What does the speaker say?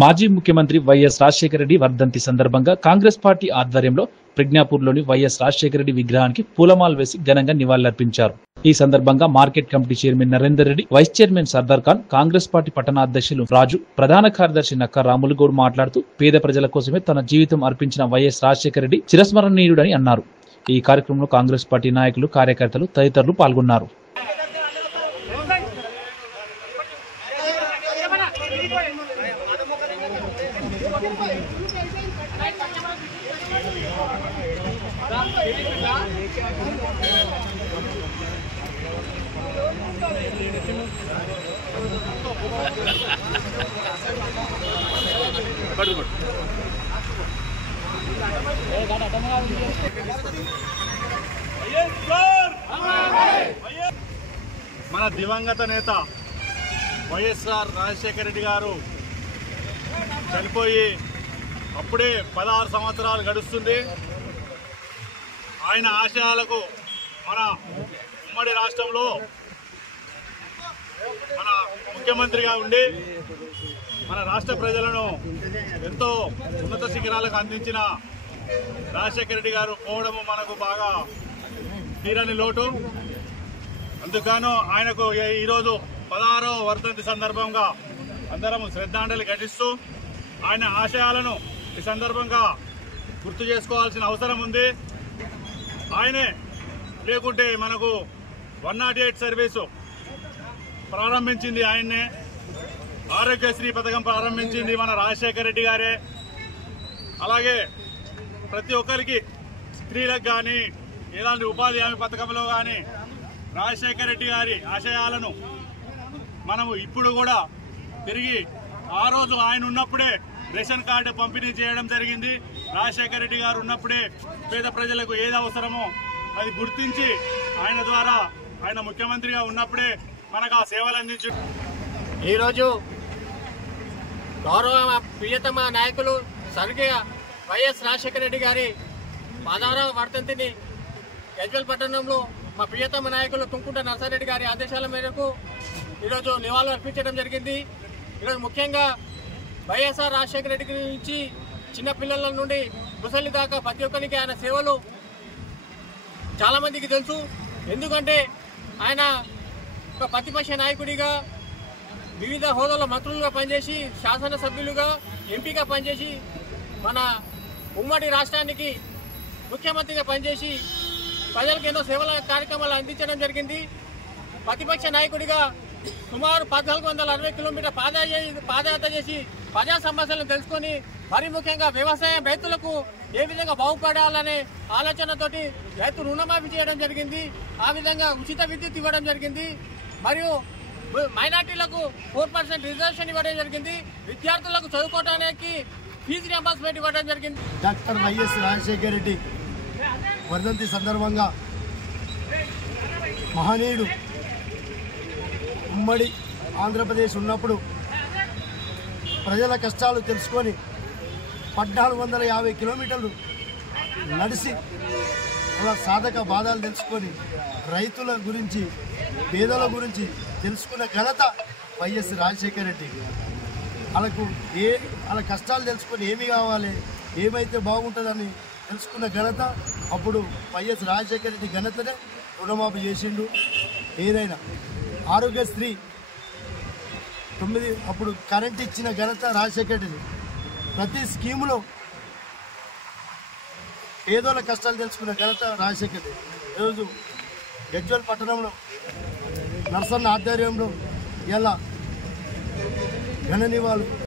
మాజీ ముఖ్యమంత్రి వైఎస్ రాజశేఖర రెడ్డి వర్ధంతి సందర్భంగా కాంగ్రెస్ పార్టీ ఆధ్వర్యంలో ప్రజ్ఞాపూర్లోని వైఎస్ రాజశేఖర రెడ్డి విగ్రహానికి పూలమాల వేసి ఘనంగా నివాళులర్పించారు. ఈ సందర్భంగా market committee chairman Narender Reddy, vice chairman Sardar Khan, Congress party పట్టణాధ్యక్షులు రాజు, ప్రధాన కార్యదర్శి నక్క రాములుగౌడ్ మాట్లాడుతూ పేద ప్రజల కోసమే తన జీవితం అర్పించిన వైఎస్ రాజశేఖర రెడ్డి చిరస్మరణీయుడని అన్నారు. ఈ కార్యక్రమంలో కాంగ్రెస్ పార్టీ నాయకులు, కార్యకర్తలు తదితరులు పాల్గొన్నారు. మన దివంగత నేత వైఎస్ఆర్ రాజశేఖర రెడ్డి గారు చనిపోయి అప్పుడే 16 సంవత్సరాలు గడుస్తుంది. ఆయన ఆశయాలకు మన ఉమ్మడి రాష్ట్రంలో మన ముఖ్యమంత్రిగా ఉండి మన రాష్ట్ర ప్రజలను ఎంతో ఉన్నత శిఖరాలకు అందించిన రాజశేఖర రెడ్డి గారు పోవడము మనకు బాగా తీరని లోటు. అందుకను ఆయనకు ఈరోజు 16వ వర్ధంతి సందర్భంగా అందరం శ్రద్ధాంజలి ఘటిస్తూ ఆయన ఆశయాలను ఈ సందర్భంగా గుర్తు చేసుకోవాల్సిన అవసరం ఉంది. ఆయనే లేకుంటే మనకు 108 సర్వీసు ప్రారంభించింది ఆయన్నే, ఆరోగ్యశ్రీ పథకం ప్రారంభించింది మన రాజశేఖర రెడ్డి గారే. అలాగే ప్రతి ఒక్కరికి, స్త్రీలకు కానీ ఎలాంటి ఉపాధి హామీ పథకంలో కానీ రాజశేఖర రెడ్డి గారి ఆశయాలను మనము ఇప్పుడు కూడా తిరిగి ఆ రోజు ఆయన ఉన్నప్పుడే రేషన్ కార్డు పంపిణీ చేయడం జరిగింది. రాజశేఖర రెడ్డి గారు ఉన్నప్పుడే పేద ప్రజలకు ఏది అవసరమో అది గుర్తించి ఆయన ద్వారా ఆయన ముఖ్యమంత్రిగా ఉన్నప్పుడే మనకు ఆ సేవలు అందించు. ఈరోజు గౌరవ ప్రియతమ నాయకులు స్వర్గీయ వైఎస్ రాజశేఖర రెడ్డి గారి 16వ వర్ధంతిని గజ్వేల్ పట్టణంలో మా ప్రియతమ నాయకులు తుంకుంట నర్సారెడ్డి గారి ఆదేశాల మేరకు ఈరోజు నివాళులు అర్పించడం జరిగింది. ఈరోజు ముఖ్యంగా వైఎస్ఆర్ రాజశేఖర రెడ్డి నుంచి చిన్నపిల్లల నుండి ముసలి దాకా ప్రతి ఒక్కరికి ఆయన సేవలు చాలామందికి తెలుసు. ఎందుకంటే ఆయన ఒక ప్రతిపక్ష నాయకుడిగా వివిధ హోదాలో మంత్రులుగా పనిచేసి, శాసనసభ్యులుగా, ఎంపీగా పనిచేసి, మన ఉమ్మడి రాష్ట్రానికి ముఖ్యమంత్రిగా పనిచేసి ప్రజలకు ఎన్నో సేవల కార్యక్రమాలు అందించడం జరిగింది. ప్రతిపక్ష నాయకుడిగా సుమారు 1460 కిలోమీటర్ పాదయాత్ర చేసి ప్రజా సమస్యలను తెలుసుకొని, మరి ముఖ్యంగా వ్యవసాయ రైతులకు ఏ విధంగా బాగుపడాలనే ఆలోచనతోటి రైతు రుణమాఫీ చేయడం జరిగింది. ఆ విధంగా ఉచిత విద్యుత్ ఇవ్వడం జరిగింది. మరియు మైనార్టీలకు 4% రిజర్వేషన్ ఇవ్వడం జరిగింది. విద్యార్థులకు చదువుకోవడానికి ఫీజు రియంబర్స్మెంట్ ఇవ్వడం జరిగింది. డాక్టర్ వైఎస్ రాజశేఖర రెడ్డి వర్ధంతి సందర్భంగా మహనీయుడు ఉమ్మడి ఆంధ్రప్రదేశ్ ఉన్నప్పుడు ప్రజల కష్టాలు తెలుసుకొని 1450 కిలోమీటర్లు నడిచి అలా సాధక బాధలు తెలుసుకొని రైతుల గురించి, పేదల గురించి తెలుసుకున్న ఘనత వైఎస్ రాజశేఖర రెడ్డి. వాళ్ళ కష్టాలు తెలుసుకొని ఏమి కావాలి, ఏమైతే బాగుంటుందని తెలుసుకున్న ఘనత అప్పుడు వైఎస్ రాజశేఖర రెడ్డి ఘనతనే రుణమాఫీ చేసిండు. ఏదైనా ఆరోగ్యశ్రీ 9 అప్పుడు కరెంట్ ఇచ్చిన ఘనత రాజశేఖర రెడ్డి. ప్రతి స్కీములో పేదోళ్ళ కష్టాలు తెలుసుకున్న ఘనత రాజశేఖర రెడ్డి. ఈరోజు గజ్వేల్ పట్టణంలో నర్సన్న ఆధ్వర్యంలో ఇలా ఘన నివాళులు